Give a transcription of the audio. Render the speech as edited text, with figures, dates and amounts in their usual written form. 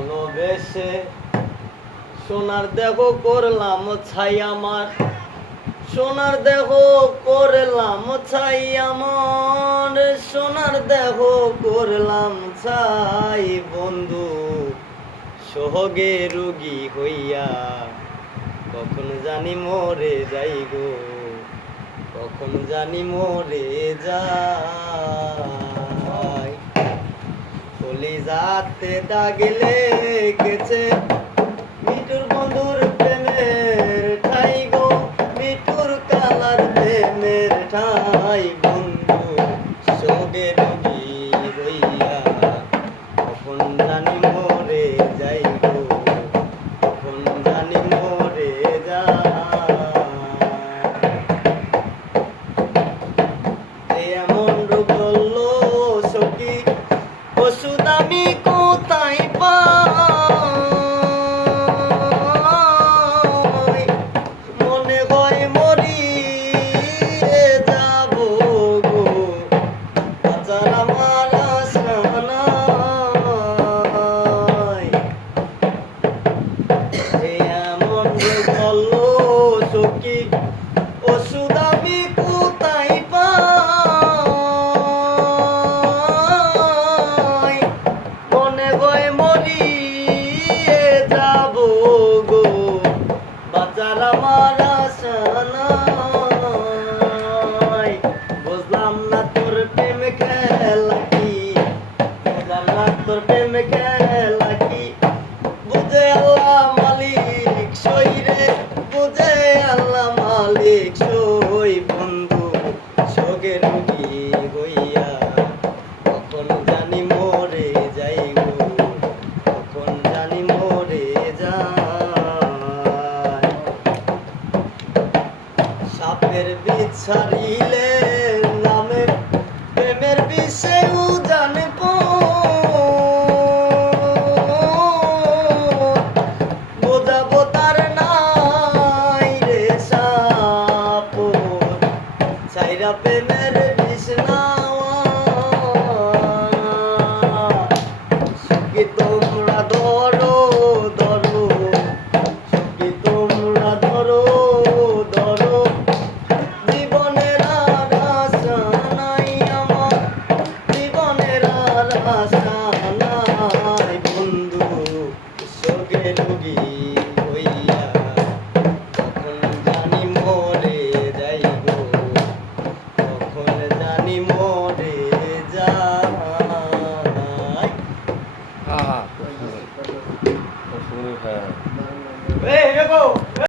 ভালোবেসে সোনার দেহ করলাম ছাই আমার, সোনার দেহ করলাম ছাই আমার, সোনার দেহ করলাম ছাই বন্ধু সোহগে রুগী হইয়া কখন জানি মরে যাই গো, কখন জানি মরে যাই। কলিজাতে দাগ লেগেছে মিঠুর বন্ধুর প্রেমের ঠাই গো, মিঠুর কালার প্রেমের ঠাই বন্ধু সোগে রুগী হইয়া কখন জানি মরে যাই গো, কখন জানি মরে যাই। এমন রোগ বললো সখী ওষুধ আমি কোথায় পাই, মনে হয় মরিয়ে যাব গো, বাঁচার আমার আশা নাই। এমন রোগ বললো সখী ওষুধ আমি কোথায় পাই, মনে হয় মরিয়ে যাব গো, বাঁচার আমার আশা নাই। বুঝলাম না তোর প্রেম খেলা কি, বুঝলাম না তোর প্রেম খেলা কি, বুঝে আল্লাহ মালিক সই রে, বুঝে আল্লাহ মালিক সই বন্ধু সোগে রুগী হইয়া কখন জানি মরে যাই গো, কখন জানি মরে যাই। সাপের বিষ ছাড়িলে নামে প্রেমের বিষে উজান বোঝাবো তার নাই রে সাপ, ছাইরা প্রেমের বিষ নাওয়া সুখী তোমরা ধরো ধরো, সুখী তোমরা ধরো ধরো, জীবনের আর আশা নাই আমার, জীবনের আর আশা নাই বন্ধু সোগে রুগী হইয়া কখন জানি মরে যাই গো, কখন জানি মরে যাই। হ্যাঁ হ্যাঁ এই দেখো